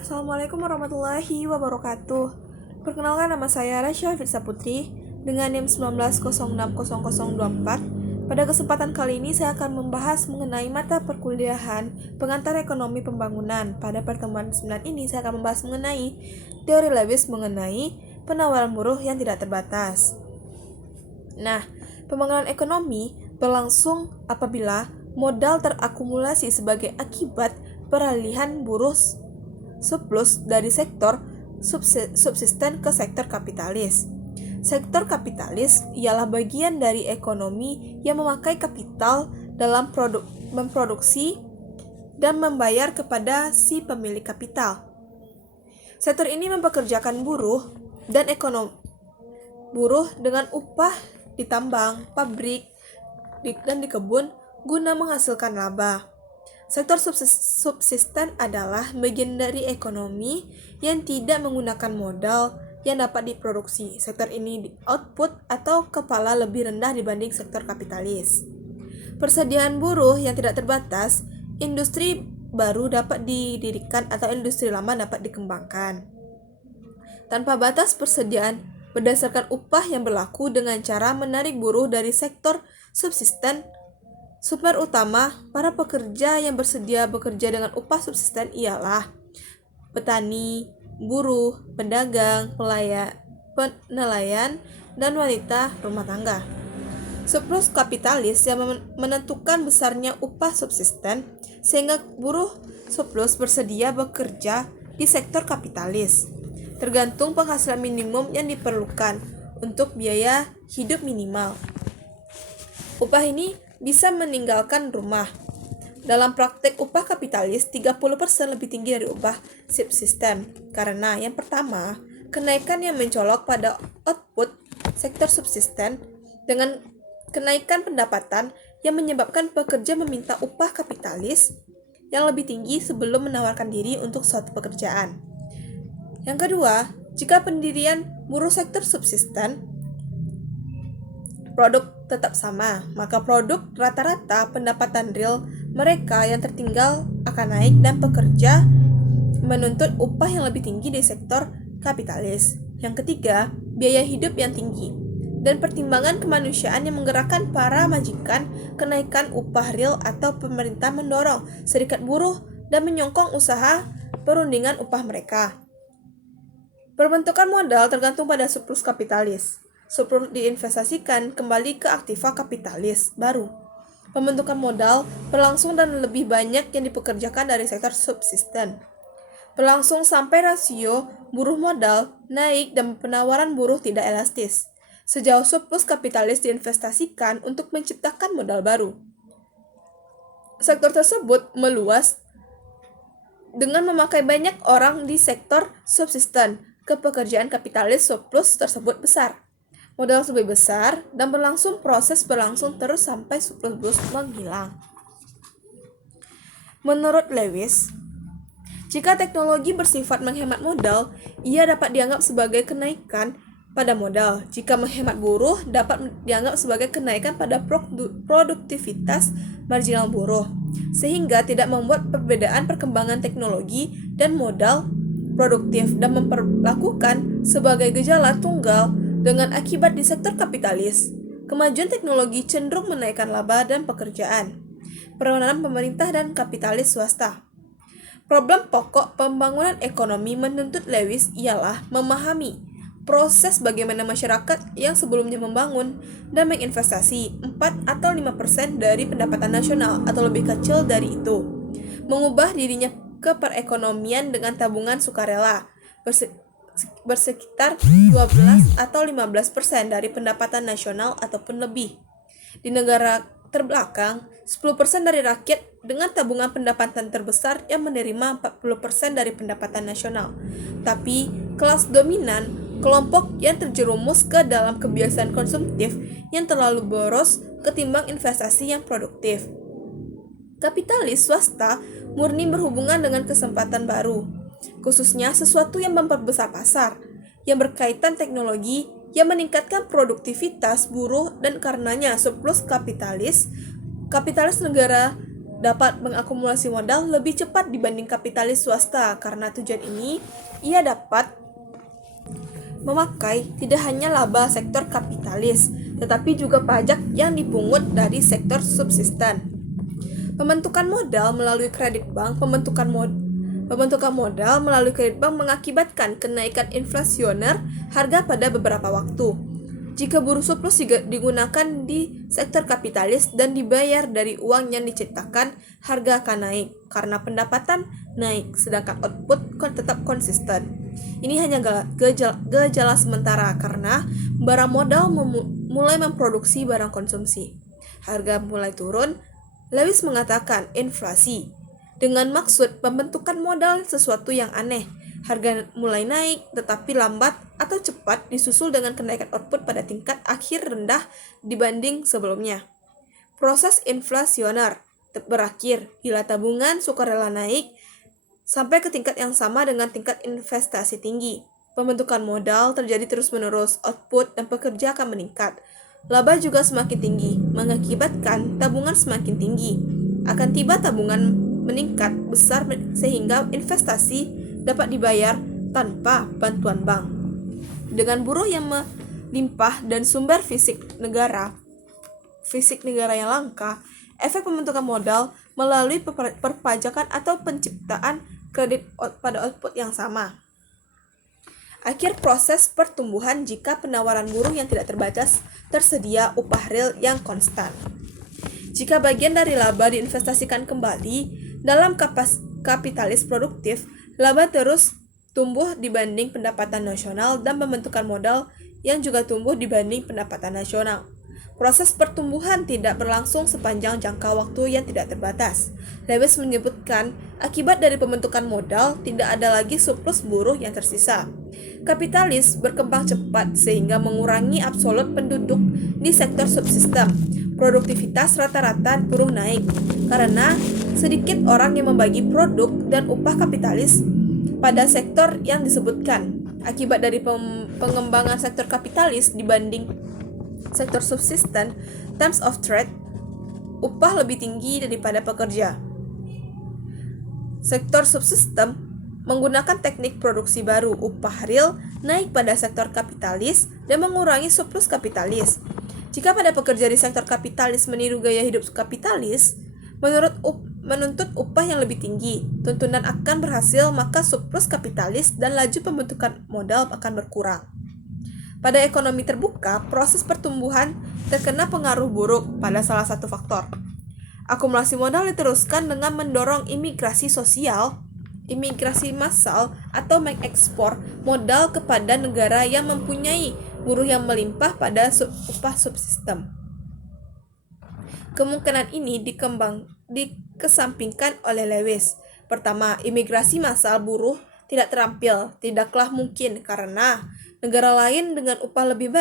Assalamualaikum warahmatullahi wabarakatuh. Perkenalkan, nama saya Rasya Firsa Putri dengan NIM 19060024. Pada kesempatan kali ini saya akan membahas mengenai mata perkuliahan pengantar ekonomi pembangunan. Pada pertemuan 9 ini saya akan membahas mengenai teori Lewis mengenai penawaran buruh yang tidak terbatas. Nah, pembangunan ekonomi berlangsung apabila modal terakumulasi sebagai akibat peralihan buruh surplus dari sektor subsisten ke sektor kapitalis. Sektor kapitalis ialah bagian dari ekonomi yang memakai kapital dalam memproduksi dan membayar kepada si pemilik kapital. Sektor ini mempekerjakan buruh dan buruh dengan upah di tambang, pabrik, dan di kebun guna menghasilkan laba. Sektor subsisten adalah bagian dari ekonomi yang tidak menggunakan modal yang dapat diproduksi. Sektor ini output atau kepala lebih rendah dibanding sektor kapitalis. Persediaan buruh yang tidak terbatas, industri baru dapat didirikan atau industri lama dapat dikembangkan. Tanpa batas persediaan berdasarkan upah yang berlaku dengan cara menarik buruh dari sektor subsisten. Sumber utama para pekerja yang bersedia bekerja dengan upah subsisten ialah petani, buruh, pedagang, nelayan, dan wanita rumah tangga. Surplus kapitalis yang menentukan besarnya upah subsisten, sehingga buruh surplus bersedia bekerja di sektor kapitalis. Tergantung penghasilan minimum yang diperlukan untuk biaya hidup minimal. Upah ini bisa meninggalkan rumah. Dalam praktek upah kapitalis 30% lebih tinggi dari upah subsisten. Karena yang pertama, kenaikan yang mencolok pada output sektor subsisten dengan kenaikan pendapatan yang menyebabkan pekerja meminta upah kapitalis yang lebih tinggi sebelum menawarkan diri untuk suatu pekerjaan. Yang kedua, jika pendirian buruh sektor subsisten produk tetap sama, maka produk rata-rata pendapatan real mereka yang tertinggal akan naik dan pekerja menuntut upah yang lebih tinggi di sektor kapitalis. Yang ketiga, biaya hidup yang tinggi dan pertimbangan kemanusiaan yang menggerakkan para majikan kenaikan upah real atau pemerintah mendorong serikat buruh dan menyokong usaha perundingan upah mereka. Perbentukan modal tergantung pada surplus kapitalis. Surplus diinvestasikan kembali ke aktiva kapitalis baru. Pembentukan modal berlangsung dan lebih banyak yang dipekerjakan dari sektor subsisten. Berlangsung sampai rasio buruh modal naik dan penawaran buruh tidak elastis. Sejauh surplus kapitalis diinvestasikan untuk menciptakan modal baru. Sektor tersebut meluas dengan memakai banyak orang di sektor subsisten. Kepekerjaan kapitalis surplus tersebut besar. Modal lebih besar dan proses berlangsung terus sampai surplus menghilang. Menurut Lewis, jika teknologi bersifat menghemat modal, ia dapat dianggap sebagai kenaikan pada modal. Jika menghemat buruh, dapat dianggap sebagai kenaikan pada produktivitas marginal buruh, sehingga tidak membuat perbedaan perkembangan teknologi dan modal produktif dan memperlakukan sebagai gejala tunggal. Dengan akibat di sektor kapitalis, kemajuan teknologi cenderung menaikkan laba dan pekerjaan. Peranan pemerintah dan kapitalis swasta. Problem pokok pembangunan ekonomi menuntut Lewis ialah memahami proses bagaimana masyarakat yang sebelumnya membangun dan menginvestasi 4 atau 5% dari pendapatan nasional atau lebih kecil dari itu, mengubah dirinya ke perekonomian dengan tabungan sukarela bersekitar 12 atau 15% dari pendapatan nasional ataupun lebih. Di negara terbelakang, 10% dari rakyat dengan tabungan pendapatan terbesar yang menerima 40% dari pendapatan nasional. Tapi, kelas dominan, kelompok yang terjerumus ke dalam kebiasaan konsumtif yang terlalu boros ketimbang investasi yang produktif. Kapitalis swasta murni berhubungan dengan kesempatan baru, khususnya sesuatu yang memperbesar pasar, yang berkaitan teknologi, yang meningkatkan produktivitas buruh dan karenanya surplus kapitalis negara dapat mengakumulasi modal lebih cepat dibanding kapitalis swasta. Karena tujuan ini, ia dapat memakai tidak hanya laba sektor kapitalis, tetapi juga pajak yang dipungut dari sektor subsisten. Pembentukan modal melalui kredit bank mengakibatkan kenaikan inflasioner harga pada beberapa waktu. Jika buruh surplus digunakan di sektor kapitalis dan dibayar dari uang yang diciptakan, harga akan naik karena pendapatan naik, sedangkan output tetap konsisten. Ini hanya gejala sementara karena barang modal mulai memproduksi barang konsumsi. Harga mulai turun. Lewis mengatakan inflasi dengan maksud pembentukan modal sesuatu yang aneh. Harga mulai naik tetapi lambat atau cepat disusul dengan kenaikan output pada tingkat akhir rendah dibanding sebelumnya. Proses inflasioner berakhir bila tabungan sukarela naik sampai ke tingkat yang sama dengan tingkat investasi tinggi. Pembentukan modal terjadi terus-menerus, output dan pekerja akan meningkat. Laba juga semakin tinggi, mengakibatkan tabungan semakin tinggi. Akan tiba tabungan meningkat besar sehingga investasi dapat dibayar tanpa bantuan bank. Dengan buruh yang melimpah dan sumber fisik negara yang langka, efek pembentukan modal melalui perpajakan atau penciptaan kredit pada output yang sama. Akhir proses pertumbuhan jika penawaran buruh yang tidak terbatas tersedia upah real yang konstan. Jika bagian dari laba diinvestasikan kembali dalam kapitalis produktif, laba terus tumbuh dibanding pendapatan nasional dan pembentukan modal yang juga tumbuh dibanding pendapatan nasional. Proses pertumbuhan tidak berlangsung sepanjang jangka waktu yang tidak terbatas. Lewis menyebutkan, akibat dari pembentukan modal, tidak ada lagi surplus buruh yang tersisa. Kapitalis berkembang cepat sehingga mengurangi absolut penduduk di sektor subsisten. Produktivitas rata-rata buruh naik karena sedikit orang yang membagi produk dan upah kapitalis pada sektor yang disebutkan. Akibat dari pengembangan sektor kapitalis dibanding sektor subsisten, terms of trade, upah lebih tinggi daripada pekerja. Sektor subsisten menggunakan teknik produksi baru, upah real naik pada sektor kapitalis dan mengurangi surplus kapitalis. Jika pada pekerja di sektor kapitalis meniru gaya hidup kapitalis, menuntut upah yang lebih tinggi, tuntunan akan berhasil, maka surplus kapitalis dan laju pembentukan modal akan berkurang. Pada ekonomi terbuka, proses pertumbuhan terkena pengaruh buruk pada salah satu faktor. Akumulasi modal diteruskan dengan mendorong imigrasi sosial, imigrasi massal, atau mengekspor modal kepada negara yang mempunyai buruh yang melimpah pada upah subsisten. Kemungkinan ini dikesampingkan oleh Lewis. Pertama, imigrasi massal buruh tidaklah mungkin karena negara lain dengan upah lebih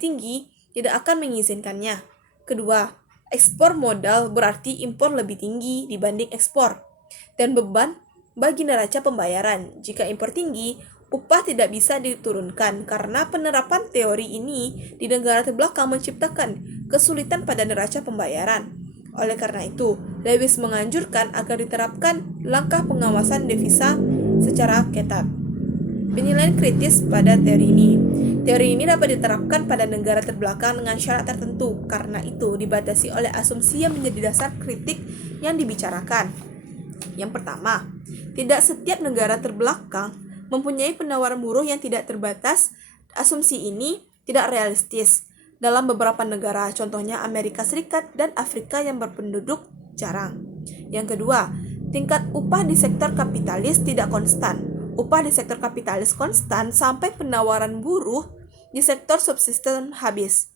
tinggi tidak akan mengizinkannya. Kedua, ekspor modal berarti impor lebih tinggi dibanding ekspor dan beban bagi neraca pembayaran. Jika impor tinggi, upah tidak bisa diturunkan karena penerapan teori ini di negara terbelakang menciptakan kesulitan pada neraca pembayaran. Oleh karena itu, Lewis menganjurkan agar diterapkan langkah pengawasan devisa secara ketat. Penilaian kritis pada teori ini. Teori ini dapat diterapkan pada negara terbelakang dengan syarat tertentu, karena itu dibatasi oleh asumsi yang menjadi dasar kritik yang dibicarakan. Yang pertama, tidak setiap negara terbelakang mempunyai penawaran buruh yang tidak terbatas. Asumsi ini tidak realistis. Dalam beberapa negara, contohnya Amerika Serikat dan Afrika yang berpenduduk jarang. Yang kedua, tingkat upah di sektor kapitalis tidak konstan. Upah di sektor kapitalis konstan sampai penawaran buruh di sektor subsisten habis.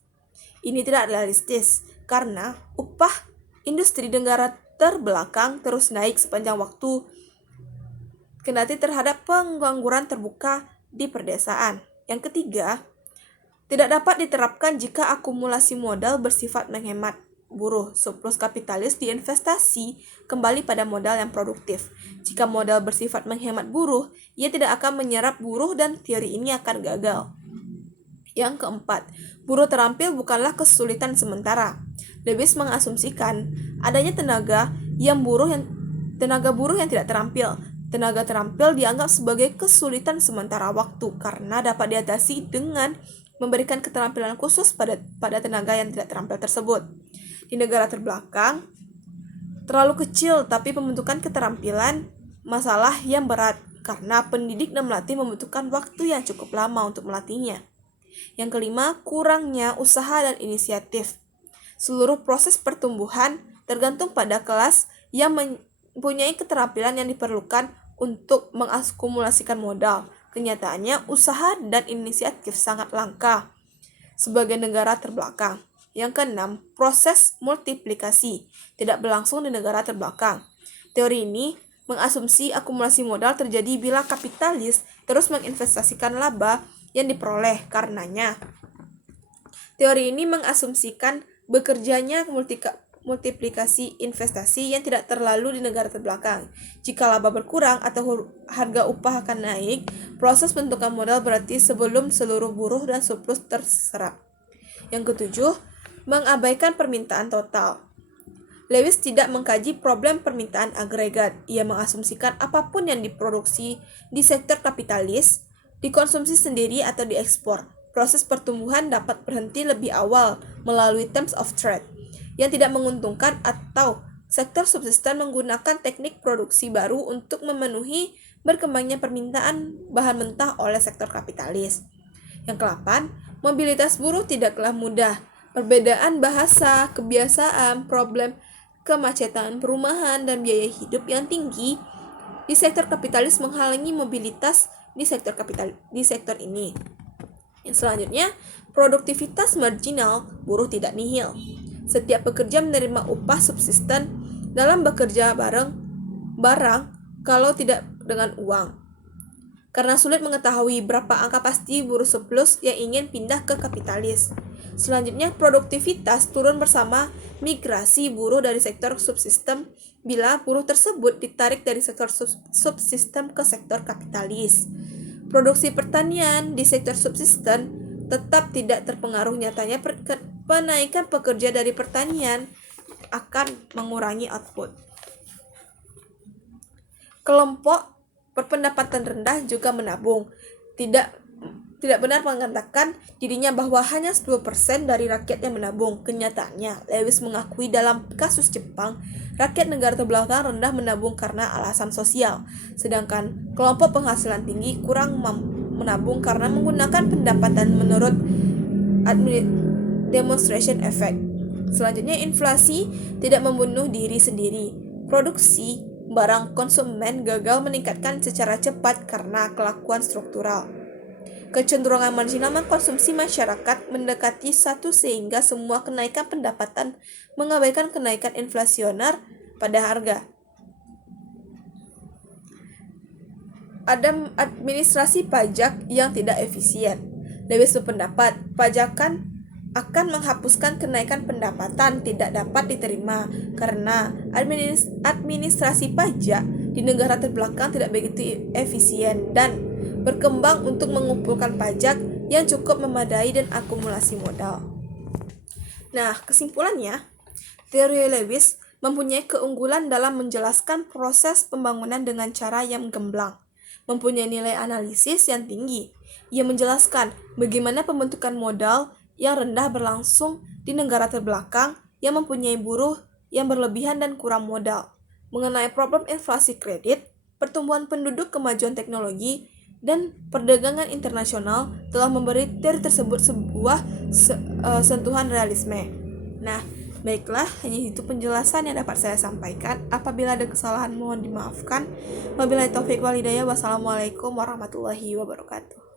Ini tidak realistis karena upah industri negara terbelakang terus naik sepanjang waktu, kendati terhadap pengangguran terbuka di perdesaan. Yang ketiga, tidak dapat diterapkan jika akumulasi modal bersifat menghemat buruh. Surplus kapitalis diinvestasi kembali pada modal yang produktif. Jika modal bersifat menghemat buruh, ia tidak akan menyerap buruh dan teori ini akan gagal. Yang keempat, buruh terampil bukanlah kesulitan sementara. Lewis mengasumsikan adanya tenaga tenaga buruh yang tidak terampil. Tenaga terampil dianggap sebagai kesulitan sementara waktu karena dapat diatasi dengan memberikan keterampilan khusus pada tenaga yang tidak terampil tersebut. Di negara terbelakang, terlalu kecil tapi pembentukan keterampilan masalah yang berat karena pendidik dan melatih membutuhkan waktu yang cukup lama untuk melatihnya. Yang kelima, kurangnya usaha dan inisiatif. Seluruh proses pertumbuhan tergantung pada kelas yang mempunyai keterampilan yang diperlukan untuk mengakumulasikan modal. Kenyataannya, usaha dan inisiatif sangat langka sebagai negara terbelakang. Yang keenam, proses multiplikasi tidak berlangsung di negara terbelakang. Teori ini mengasumsi akumulasi modal terjadi bila kapitalis terus menginvestasikan laba yang diperoleh karenanya. Teori ini mengasumsikan bekerjanya multiplikasi investasi yang tidak terlalu di negara terbelakang. Jika laba berkurang atau harga upah akan naik, proses bentukan modal berarti sebelum seluruh buruh dan surplus terserap. Yang ketujuh, mengabaikan permintaan total. Lewis tidak mengkaji problem permintaan agregat. Ia mengasumsikan apapun yang diproduksi di sektor kapitalis dikonsumsi sendiri atau diekspor. Proses pertumbuhan dapat berhenti lebih awal melalui terms of trade yang tidak menguntungkan atau sektor subsisten menggunakan teknik produksi baru untuk memenuhi berkembangnya permintaan bahan mentah oleh sektor kapitalis. Yang ke-8, mobilitas buruh tidaklah mudah. Perbedaan bahasa, kebiasaan, problem kemacetan perumahan, dan biaya hidup yang tinggi di sektor kapitalis menghalangi mobilitas di sektor ini. Yang selanjutnya, produktivitas marginal buruh tidak nihil. Setiap pekerja menerima upah subsisten dalam bekerja barang kalau tidak dengan uang. Karena sulit mengetahui berapa angka pasti buruh surplus yang ingin pindah ke kapitalis. Selanjutnya, produktivitas turun bersama migrasi buruh dari sektor subsisten bila buruh tersebut ditarik dari sektor subsisten ke sektor kapitalis. Produksi pertanian di sektor subsisten tetap tidak terpengaruh, nyatanya penaikan pekerja dari pertanian akan mengurangi output. Kelompok berpendapatan rendah juga menabung. Tidak benar mengatakan dirinya bahwa hanya 10% dari rakyat yang menabung. Kenyataannya, Lewis mengakui dalam kasus Jepang, rakyat negara terbelakang rendah menabung karena alasan sosial, sedangkan kelompok penghasilan tinggi kurang menabung karena menggunakan pendapatan menurut demonstration effect. Selanjutnya, inflasi tidak membunuh diri sendiri. Produksi barang konsumen gagal meningkatkan secara cepat karena kelakuan struktural. Kecenderungan marginal mengkonsumsi masyarakat mendekati 1 sehingga semua kenaikan pendapatan mengabaikan kenaikan inflasioner pada harga. Ada administrasi pajak yang tidak efisien. Lewis berpendapat pajakan akan menghapuskan kenaikan pendapatan tidak dapat diterima karena administrasi pajak di negara terbelakang tidak begitu efisien dan berkembang untuk mengumpulkan pajak yang cukup memadai dan akumulasi modal. Nah, kesimpulannya, teori Lewis mempunyai keunggulan dalam menjelaskan proses pembangunan dengan cara yang gamblang, mempunyai nilai analisis yang tinggi. Ia menjelaskan bagaimana pembentukan modal yang rendah berlangsung di negara terbelakang yang mempunyai buruh yang berlebihan dan kurang modal, mengenai problem inflasi kredit, pertumbuhan penduduk, kemajuan teknologi, dan perdagangan internasional telah memberi teori tersebut sebuah sentuhan realisme. Nah, baiklah, hanya itu penjelasan yang dapat saya sampaikan. Apabila ada kesalahan mohon dimaafkan. Wabillahi taufiq wal hidayah. Wassalamualaikum warahmatullahi wabarakatuh.